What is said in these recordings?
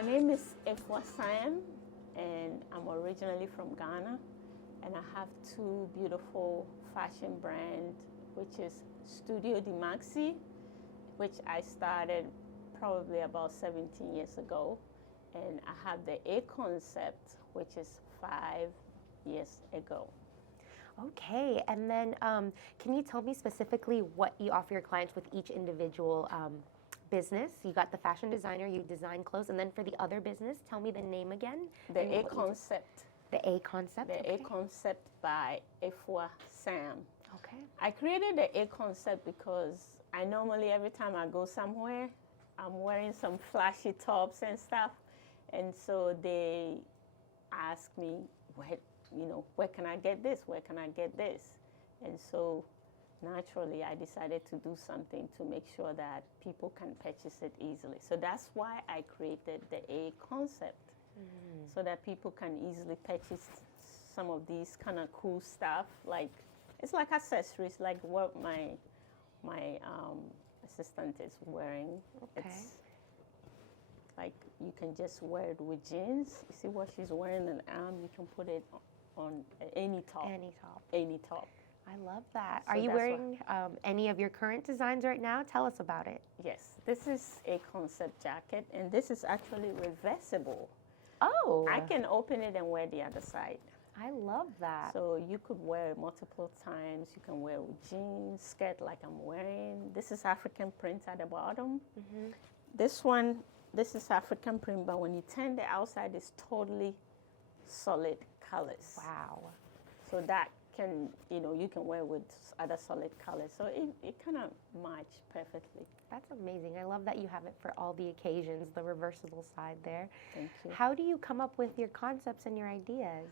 My name is Afua Sam, and I'm originally from Ghana, and I have two beautiful fashion brands, which is Studio Di Maxi, which I started probably about 17 years ago, and I have the A Concept, which is 5 years ago. Okay, and then can you tell me specifically what you offer your clients with each individual business? You got the fashion designer, you design clothes, and then for the other business, tell me the name again. The A Concept. The A Concept? The okay. A Concept by Afua Sam. Okay. I created the A Concept because I normally, every time I go somewhere, I'm wearing some flashy tops and stuff. And so they ask me, where can I get this? Where can I get this? And so naturally, I decided to do something to make sure that people can purchase it easily. So that's why I created the A Concept, so that people can easily purchase some of these kind of cool stuff. Like, it's like accessories, like what my assistant is wearing. Okay. It's like you can just wear it with jeans. You see what she's wearing an arm, you can put it on any top. Any top. Any top. I love that. So Are you wearing any of your current designs right now? Tell us about it. Yes, this is A Concept jacket, and this is actually reversible. Oh. I can open it and wear the other side. I love that. So you could wear it multiple times. You can wear it with jeans, skirt like I'm wearing. This is African print at the bottom. This one, this is African print, but when you turn the outside, it's totally solid colors. Wow. So that can, you can wear with other solid colors. So it kind of match perfectly. That's amazing. I love that you have it for all the occasions, the reversible side there. Thank you. How do you come up with your concepts and your ideas?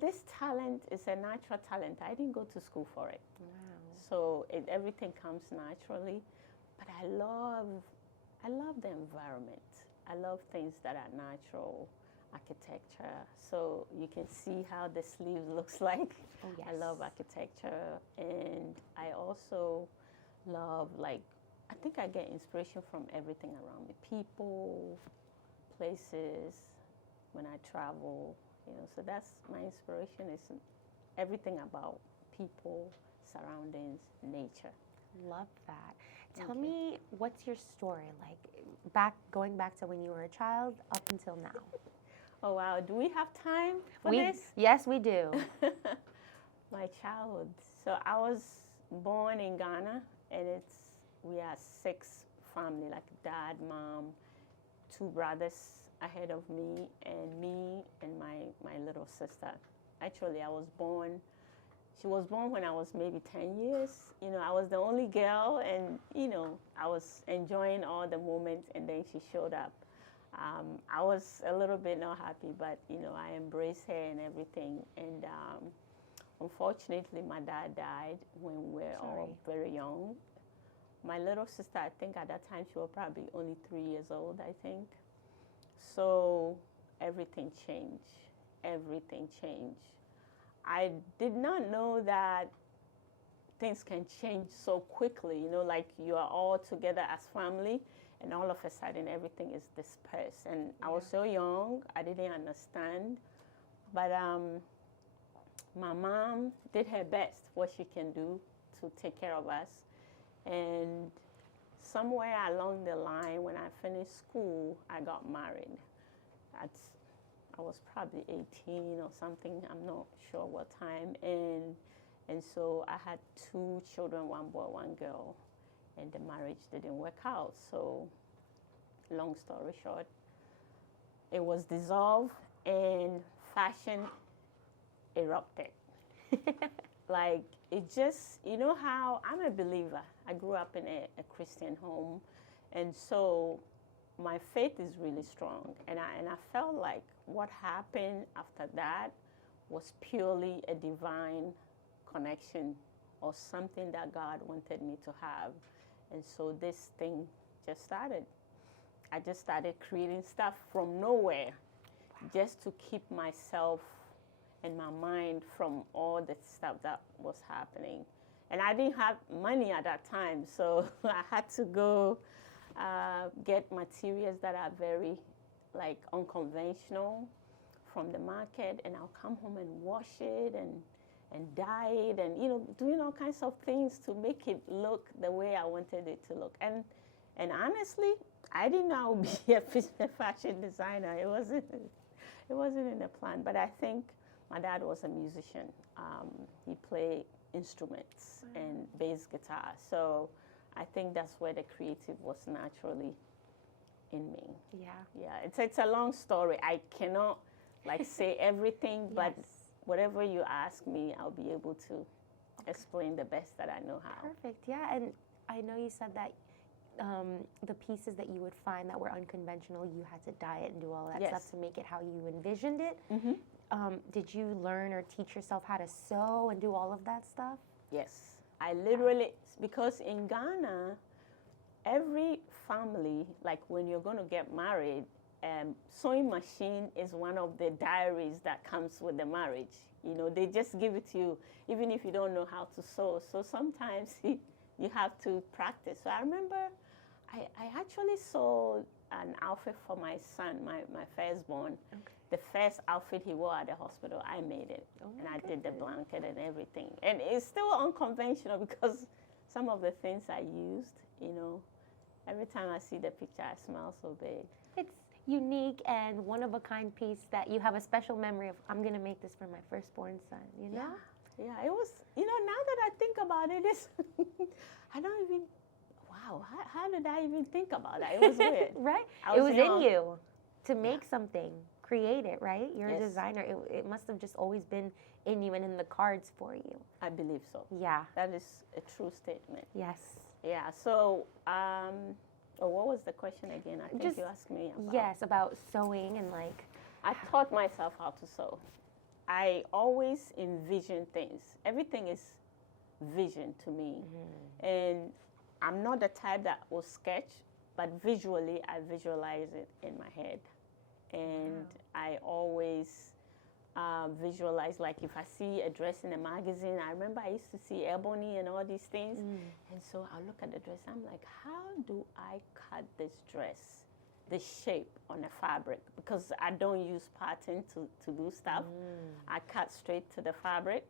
This talent is a natural talent. I didn't go to school for it. Wow. So everything comes naturally. But I love the environment. I love things that are natural, architecture. So you can see how the sleeve looks like. Oh, yes. I love architecture. And I also love, I think I get inspiration from everything around me. People, places, when I travel. So that's my inspiration, is everything about people, surroundings, nature. Love that. Tell me, what's your story like? Going back to when you were a child up until now. Oh wow, do we have time for this? Yes, we do. My childhood. So I was born in Ghana, and we are 6 family, like dad, mom, 2 brothers ahead of me and my little sister. Actually, she was born when I was maybe 10 years. I was the only girl, and, I was enjoying all the moments, and then she showed up. I was a little bit not happy, but, I embraced her and everything. And unfortunately, my dad died when we were all very young. My little sister, I think at that time, she was probably only 3 years old, I think. So everything changed. Everything changed. I did not know that things can change so quickly, like you are all together as family, and all of a sudden everything is dispersed. And I was so young, I didn't understand. But my mom did her best, what she can do to take care of us. And somewhere along the line, when I finished school, I got married. I was probably 18 or something. I'm not sure what time. And so I had 2 children, 1 boy, 1 girl. And the marriage didn't work out. So long story short, it was dissolved and fashion erupted. It just, how I'm a believer. I grew up in a Christian home, and so my faith is really strong. And I felt like what happened after that was purely a divine connection, or something that God wanted me to have. And so this thing just started. I just started creating stuff from nowhere, just to keep myself and my mind from all the stuff that was happening. And I didn't have money at that time, so I had to go get materials that are very like unconventional from the market, and I'll come home and wash it and dye it, and doing all kinds of things to make it look the way I wanted it to look. And honestly, I didn't know I would be a fashion designer. It wasn't in the plan. But I think my dad was a musician. He played instruments and bass guitar. So I think that's where the creative was naturally in me. Yeah. It's a long story. I cannot say everything, but whatever you ask me, I'll be able to explain the best that I know how. Perfect. Yeah, and I know you said that the pieces that you would find that were unconventional, you had to dye it and do all that stuff to make it how you envisioned it. Did you learn or teach yourself how to sew and do all of that stuff? Yes. I literally, because in Ghana, every family, like when you're going to get married, sewing machine is one of the diaries that comes with the marriage. They just give it to you, even if you don't know how to sew. So sometimes you have to practice. So I remember I actually sewed an outfit for my son, my firstborn. Okay. The first outfit he wore at the hospital, I made it. And I did the blanket and everything. And it's still unconventional because some of the things I used, every time I see the picture, I smile so big. It's unique and one-of-a-kind piece that you have a special memory of. I'm going to make this for my firstborn son, Yeah, it was, now that I think about it, I don't even, wow, how did I even think about that? It was weird. Right? It was in you to make something, create it, right? You're a designer. It must have just always been in you and in the cards for you. I believe so. Yeah. That is a true statement. Yes. Yeah, so, what was the question again? I think you asked me about. Yes, about sewing and I taught myself how to sew. I always envision things. Everything is vision to me. And I'm not the type that will sketch, but visually I visualize it in my head. And I always visualize, like if I see a dress in a magazine, I remember I used to see ebony and all these things. And so I'll look at the dress, I'm like, how do I cut this dress, the shape on the fabric? Because I don't use pattern to do stuff. I cut straight to the fabric.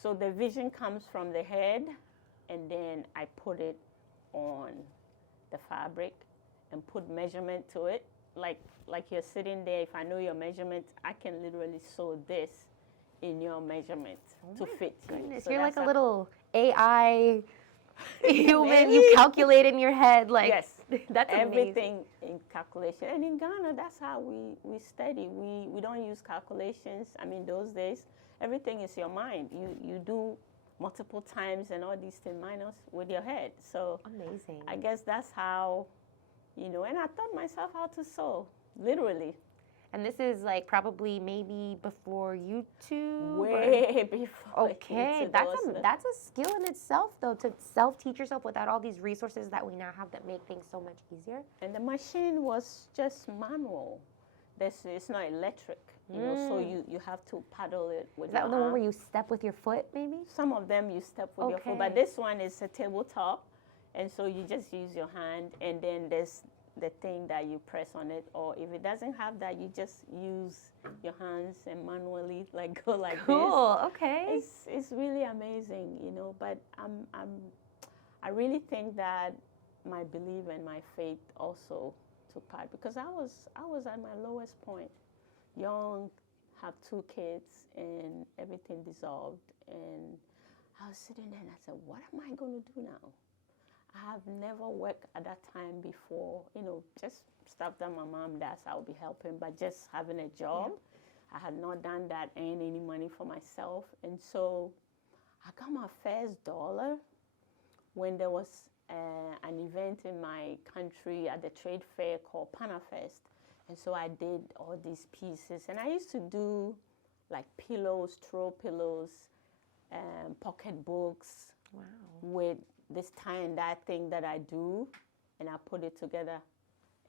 So the vision comes from the head, and then I put it on the fabric and put measurement to it. Like you're sitting there, if I know your measurement, I can literally sew this in your measurement to fit you. So you're like a little AI human. You calculate in your head, yes, that's everything in calculation. And in Ghana, that's how we study. We don't use calculations. I mean, those days, everything is your mind. You do multiple times and all these things minus with your head. So amazing. I guess that's how, and I taught myself how to sew, literally. And this is probably maybe before YouTube? Way before. Okay, that's a skill in itself, though, to self-teach yourself without all these resources that we now have that make things so much easier. And the machine was just manual. It's not electric, so you have to paddle it with your arm. Is that the one where you step with your foot, maybe? Some of them you step with your foot, but this one is a tabletop, and so you just use your hand, and then there's the thing that you press on it, or if it doesn't have that, you just use your hands and manually go like this. Cool. Okay. It's really amazing, But I really think that my belief and my faith also took part, because I was at my lowest point, young, have 2 kids, and everything dissolved, and I was sitting there and I said, what am I going to do now? I have never worked at that time before, just stuff that my mom does, I'll be helping, but just having a job. I had not done that, earn any money for myself. And so I got my first dollar when there was an event in my country at the trade fair called Panafest. And so I did all these pieces. And I used to do pillows, throw pillows, pocket books. Wow. With this tie and dye thing that I do, and I put it together.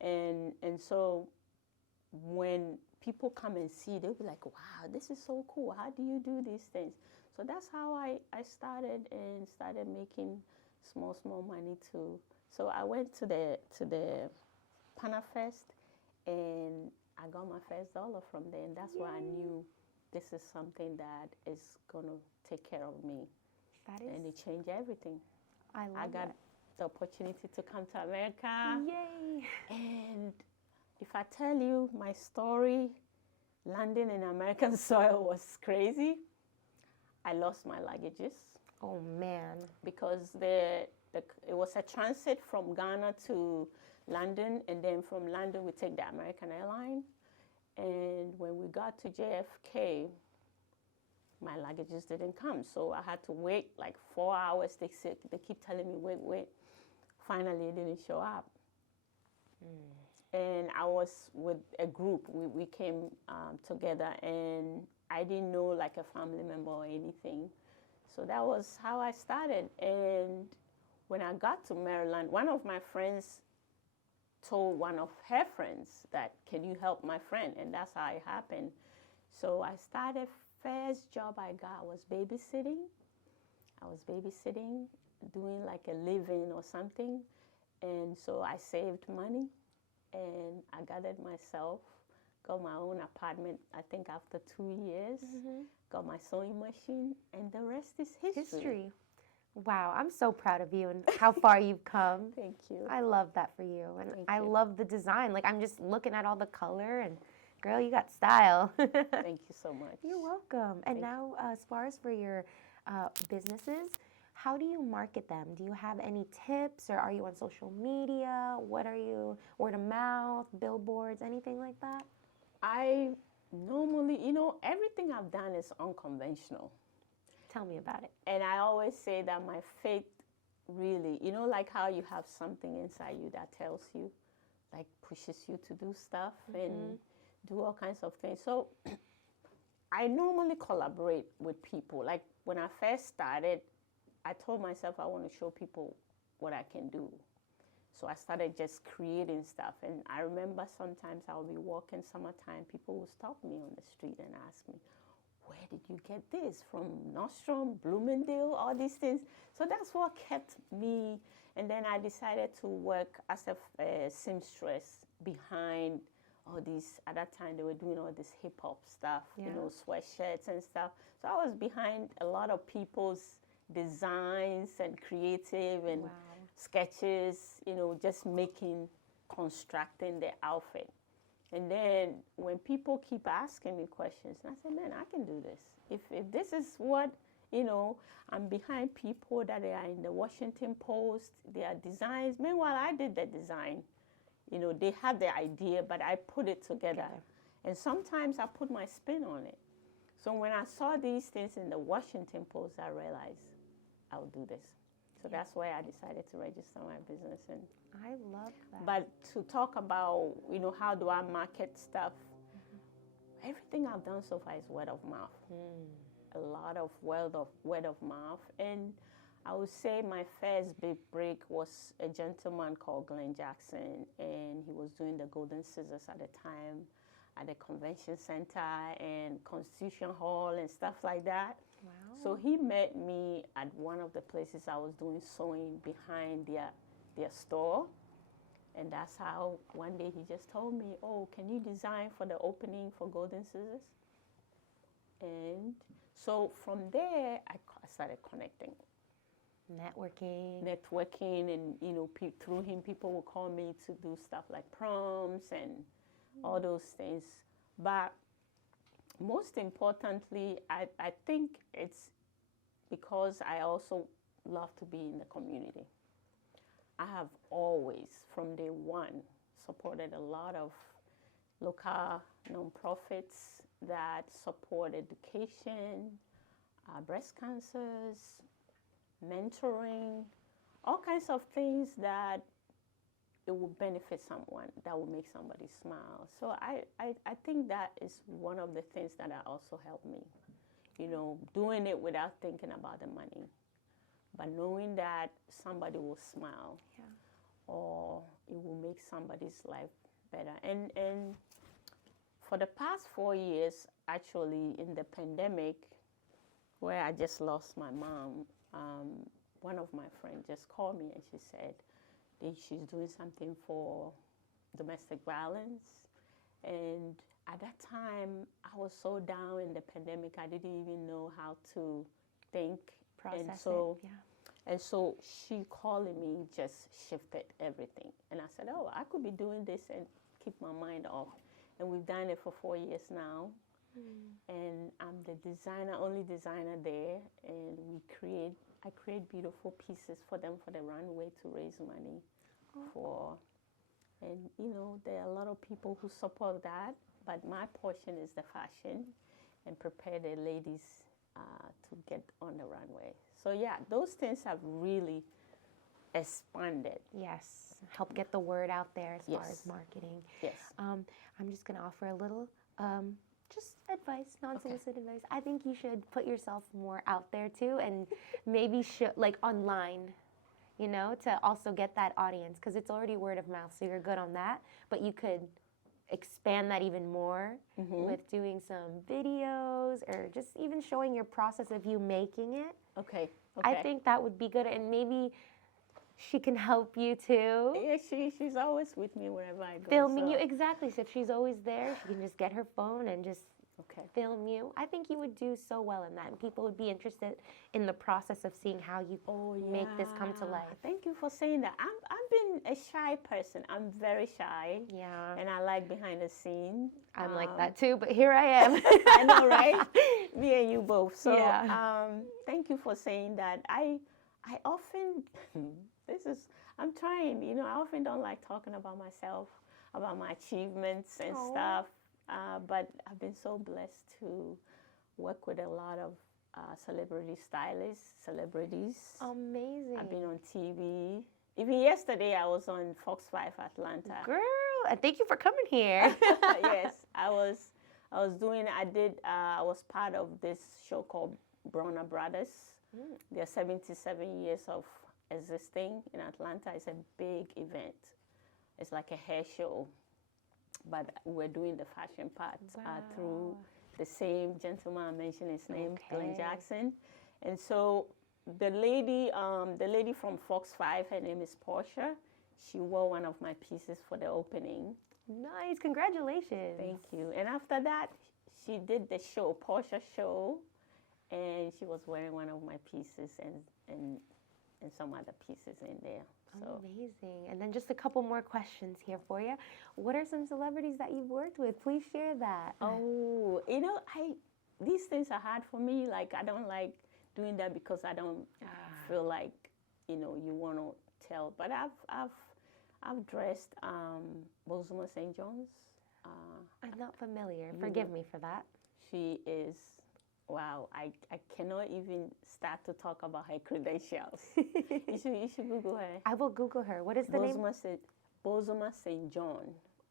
And so when people come and see, they'll be like, wow, this is so cool. How do you do these things? So that's how I started, and started making small money to So I went to the Panafest, and I got my first dollar from there, and that's why I knew this is something that is gonna take care of me. That is, and it changed everything. I got that. the opportunity to come to America. Yay! And if I tell you my story, landing in American soil was crazy. I lost my luggages. Oh man! Because it was a transit from Ghana to London, and then from London we take the American airline. And when we got to JFK, my luggages didn't come, so I had to wait like 4 hours. They keep telling me wait. Finally, it didn't show up. And I was with a group. We came together, and I didn't know like a family member or anything. So that was how I started. And when I got to Maryland, one of my friends told one of her friends that, can you help my friend? And that's how it happened. So I started, first job I got was babysitting. Doing like a living or something. And so I saved money, and I got it myself, got my own apartment, I think after 2 years, got my sewing machine, and the rest is history. Wow, I'm so proud of you and how far you've come. Thank you. I love that for you. And I love the design. Like, I'm just looking at all the color, and girl, you got style. Thank you so much. You're welcome. And now, as far as for your businesses, how do you market them? Do you have any tips, or are you on social media? What are you, word of mouth, billboards, anything like that? I normally, everything I've done is unconventional. Tell me about it. And I always say that my faith really, like how you have something inside you that tells you, like pushes you to do stuff and do all kinds of things. So I normally collaborate with people. Like when I first started, I told myself I want to show people what I can do. So I started just creating stuff. And I remember sometimes I'll be walking summertime, people will stop me on the street and ask me, where did you get this? From Nordstrom, Bloomingdale, all these things. So that's what kept me. And then I decided to work as a seamstress behind all these, at that time they were doing all this hip hop stuff, sweatshirts and stuff. So I was behind a lot of people's designs and creative and sketches, just constructing the outfit. And then when people keep asking me questions, and I said, man, I can do this. If this is what, I'm behind people that are in the Washington Post, their designs. Meanwhile, I did the design. They had the idea, but I put it together. And sometimes I put my spin on it. So when I saw these things in the Washington Post, I realized I would do this. So that's why I decided to register my business. And I love that. But to talk about, how do I market stuff, everything I've done so far is word of mouth. A lot of word of mouth. And I would say my first big break was a gentleman called Glenn Jackson, and he was doing the Golden Scissors at the time at the Convention Center and Constitution Hall and stuff like that. Wow. So he met me at one of the places I was doing sewing behind their store. And that's how one day he just told me, oh, can you design for the opening for Golden Scissors? And so from there, I started connecting. Networking, and through him, people would call me to do stuff like proms and all those things. But most importantly, I think it's because I also love to be in the community. I have always, from day one, supported a lot of local nonprofits that support education, breast cancers, mentoring, all kinds of things that it will benefit someone, that will make somebody smile. So I think that is one of the things that also helped me, doing it without thinking about the money, but knowing that somebody will smile or it will make somebody's life better. And for the past 4 years, actually, in the pandemic, where I just lost my mom, one of my friends just called me and she said, she's doing something for domestic violence. And at that time, I was so down in the pandemic, I didn't even know how to think. Process and so, it, yeah. And so she calling me just shifted everything. And I said, oh, I could be doing this and keep my mind off. And we've done it for 4 years now. And I'm the only designer there. And I create beautiful pieces for them for the runway to raise money for. And, there are a lot of people who support that. But my portion is the fashion and prepare the ladies to get on the runway. So yeah, those things have really expanded. Yes, help get the word out there as far as marketing. Yes. I'm just going to offer a little just advice, non-solicited advice. I think you should put yourself more out there too, and maybe like online, to also get that audience, because it's already word of mouth, so you're good on that. But you could expand that even more with doing some videos or just even showing your process of you making it. Okay. I think that would be good, and maybe she can help you too. Yeah, she's always with me wherever I go. Filming you, exactly. So if she's always there, she can just get her phone and just film you. I think you would do so well in that, and people would be interested in the process of seeing how you make this come to life. Thank you for saying that. I've been a shy person. I'm very shy. Yeah. And I like behind the scene. I'm like that too, but here I am. I know, right? Me and you both. So yeah. Thank you for saying that. I often, I'm trying, I often don't like talking about myself, about my achievements and stuff. But I've been so blessed to work with a lot of celebrity stylists, celebrities. Amazing. I've been on TV. Even yesterday, I was on Fox 5 Atlanta. Girl, and thank you for coming here. Yes, I was part of this show called Bronner Brothers. They're 77 years of existing in Atlanta. It's a big event. It's like a hair show. But we're doing the fashion part through the same gentleman I mentioned his name, Glenn Jackson. And so the lady from Fox 5, her name is Portia. She wore one of my pieces for the opening. Nice, congratulations. Thank you. And after that, she did the show, Portia show, and she was wearing one of my pieces and some other pieces in there. So. Amazing. And then just a couple more questions here for you. What are some celebrities that you've worked with? Please share that. Oh, these things are hard for me. Like, I don't like doing that because I don't feel like, you want to tell. But I've dressed Bozoma St. John's. I'm not familiar. Forgive me for that. She is, wow, I cannot even start to talk about her credentials. you should Google her. I will Google her. What is the name? Bozoma St. John.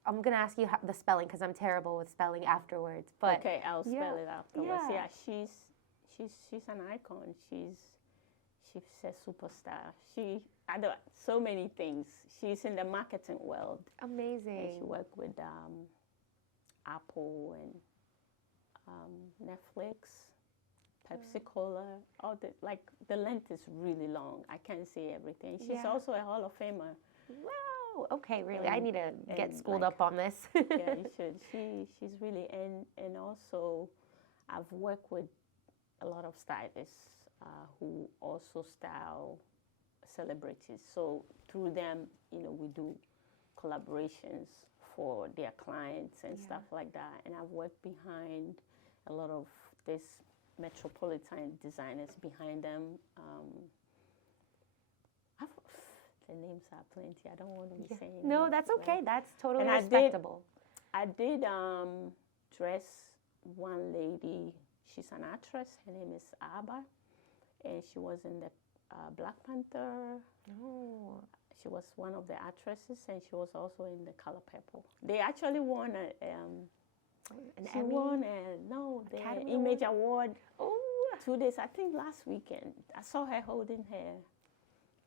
I'm going to ask you the spelling because I'm terrible with spelling afterwards. But okay, I'll spell it afterwards. Yeah, she's an icon. She's a superstar. I do so many things. She's in the marketing world. Amazing. And she worked with Apple and Netflix, Pepsi Cola. The length is really long. I can't say everything. She's also a Hall of Famer. Wow. Okay, really. I need to get schooled up on this. Yeah, you should. She's really and also I've worked with a lot of stylists who also style celebrities. So through them, we do collaborations for their clients and stuff like that. And I've worked behind a lot of these metropolitan designers behind them. The names are plenty. I don't want to be saying. No, that's okay. Right? That's totally and respectable. I did dress one lady. She's an actress. Her name is Abba, and she was in the Black Panther. Oh. She was one of the actresses, and she was also in The Color Purple. They actually won an she Emmy? won the Academy Image Award. Oh. 2 days, I think last weekend. I saw her holding her.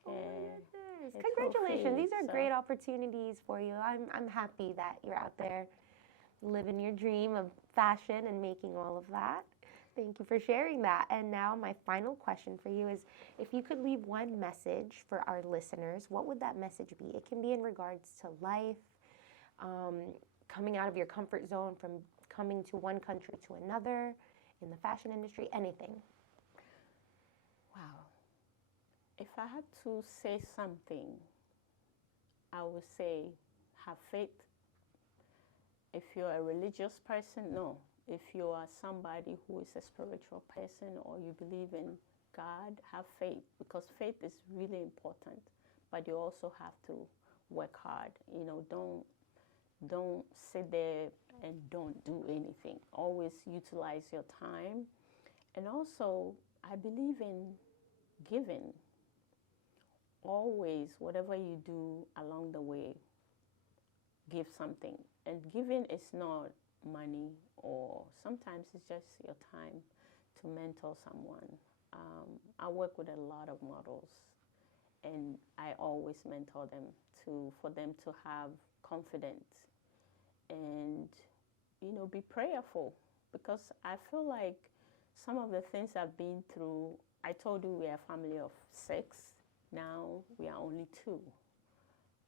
Oh my goodness. Congratulations. These are great opportunities for you. I'm happy that you're out there living your dream of fashion and making all of that. Thank you for sharing that. And now, my final question for you is if you could leave one message for our listeners, what would that message be? It can be in regards to life, coming out of your comfort zone, from coming to one country to another, in the fashion industry, anything. Wow. If I had to say something, I would say have faith. If you're a religious person, no. If you are somebody who is a spiritual person or you believe in God, have faith, because faith is really important. But you also have to work hard. You know, don't sit there and don't do anything. Always utilize your time. And also, I believe in giving. Always, whatever you do along the way, give something. And giving is not money, or sometimes it's just your time to mentor someone. I work with a lot of models, and I always mentor them for them to have confidence and, you know, be prayerful, because I feel like some of the things I've been through. I told you we are a family of 6. Now we are only 2.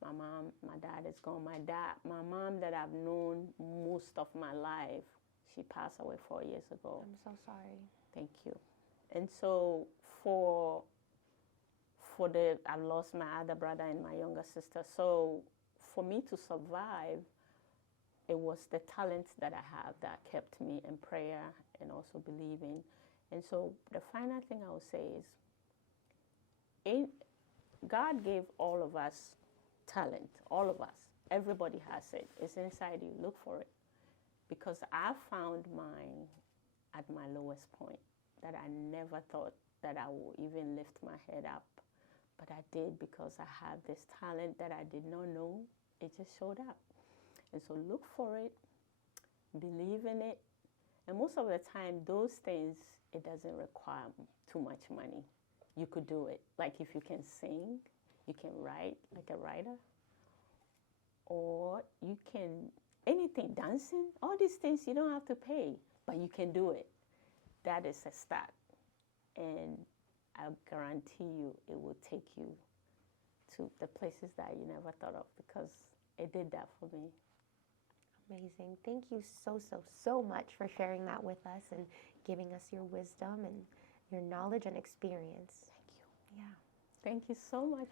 My mom, my dad is gone. My mom that I've known most of my life, she passed away 4 years ago. I'm so sorry. Thank you. And so I've lost my other brother and my younger sister. So for me to survive, it was the talent that I have that kept me in prayer and also believing. And so the final thing I would say is, God gave all of us talent, all of us. Everybody has it. It's inside you. Look for it. Because I found mine at my lowest point, that I never thought that I would even lift my head up. But I did, because I have this talent that I did not know. It just showed up. And so look for it, believe in it. And most of the time, those things, it doesn't require too much money. You could do it. Like if you can sing, you can write like a writer, or you can, anything, dancing, all these things you don't have to pay, but you can do it. That is a start. And I guarantee you it will take you to the places that you never thought of, because it did that for me. Amazing. Thank you so much for sharing that with us and giving us your wisdom and your knowledge and experience. Thank you. Yeah. Thank you so much